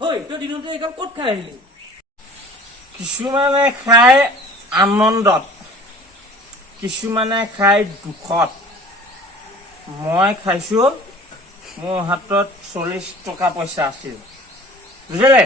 ঐ তই দিনতে এইগাল ক'ত খাই আহিলি কিছুমানে খায় আনন্দত কিছুমানে খায় দুখত মই খাইছো মোৰ হাতত 40 টকা পইচা আছিল বুজিলে